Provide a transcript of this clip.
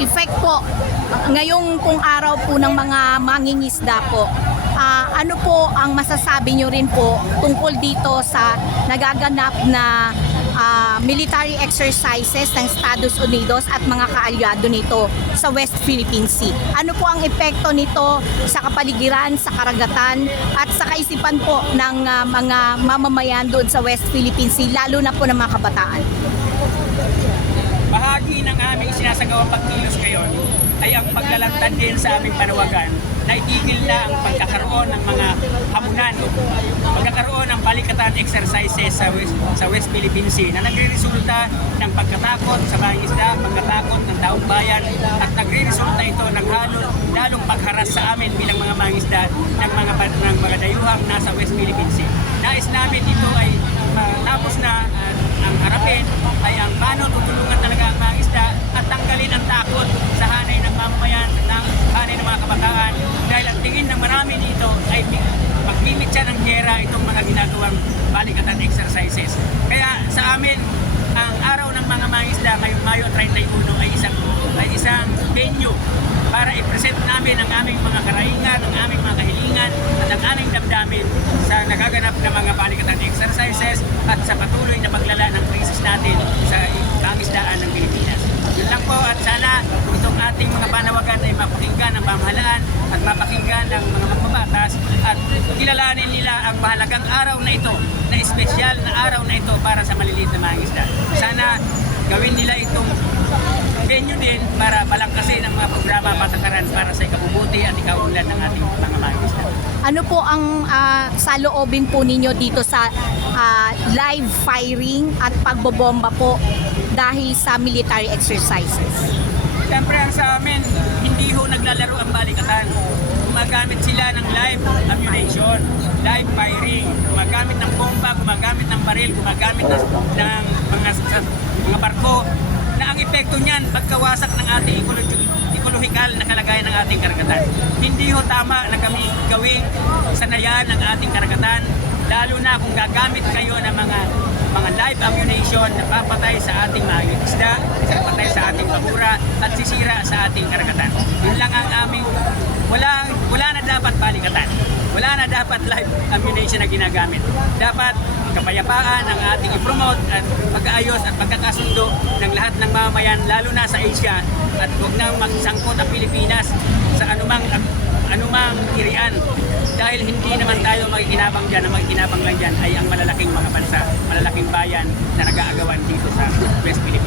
effect po ngayong pong araw po ng mga mangingisda po. Ah, ano po ang masasabi nyo rin po tungkol dito sa nagaganap na ah, military exercises ng Estados Unidos at mga kaalyado nito sa West Philippine Sea? Ano po ang epekto nito sa kapaligiran, sa karagatan at sa kaisipan po ng ah, mga mamamayan doon sa West Philippine Sea, lalo na po ng mga kabataan? Bahagi ng aming sinasagawang pagkilos ngayon ay ang paglalantad din sa aming panawagan na itigil na ang pagkakaroon ng mga hamunan, pagkakaroon ng balikatan exercises sa West, sa West Philippine Sea na nagre-resulta ng pagkatakot sa mga isda, pagkatakot ng taong bayan at nagre-resulta ito ng halo, lalong pagharas sa amin bilang mga mangisda ng mga ng mga dayuhang nasa West Philippine Sea. Nais namin ito ay uh, tapos na at ang harapin ay ang paano tutulungan talaga ang mga isda at tanggalin ang takot sa hanay ng mamamayan, ng hanay ng mga kabataan dahil ang tingin ng marami dito ay maglimit siya ng gera itong mga ginagawang balikatan exercises. Kaya sa amin, ang araw ng mga mangisda ngayong Mayo 31 ay isang ay isang venue para i-present namin ang aming mga karaingan, ang aming mga kahilingan at ang aming damdamin sa nagaganap na mga balikatan exercises at sa patuloy na paglala ng krisis natin sa pangisdaan ng Pilipinas. Yun lang po at sana itong ating mga panawagan ay mapakinggan ng pamahalaan at mapakinggan ng mga magbabatas at kilalanin nila ang mahalagang araw na ito na espesyal na araw na ito para sa maliliit na mga isda. Sana gawin nila itong venue din para palangkasin ang mga programa patakaran para sa ikabubuti at ikaunlad ng ating mga mga isda. Ano po ang ah, saloobin po ninyo dito sa ah, live firing at pagbobomba po dahil sa military exercises? Siyempre ang sa amin, hindi ho naglalaro ang balikatan. Gumagamit sila ng live ammunition, live firing, gumagamit ng bomba, gumagamit ng baril, gumagamit ng, ng mga, sa, mga barko. Na ang epekto niyan pagkawasak ng ating ekolohikal na kalagayan ng ating karagatan. Hindi ho tama na kami gawing sanayan ng ating karagatan, lalo na kung gagamit kayo ng mga mga live ammunition na papatay sa ating mga isda, papatay sa ating bakura at sisira sa ating karagatan. Yun lang ang aming wala wala na dapat balikatan. Wala na dapat live ammunition na ginagamit. Dapat kapayapaan ang ating i-promote at pag-aayos at pagkakasundo ng lahat ng mamamayan lalo na sa Asia at huwag nang magsangkot ang Pilipinas sa anumang dahil hindi naman tayo makikinabang dyan, ang makikinabang lang dyan ay ang malalaking mga bansa, malalaking bayan na nag-aagawan dito sa West Philippines.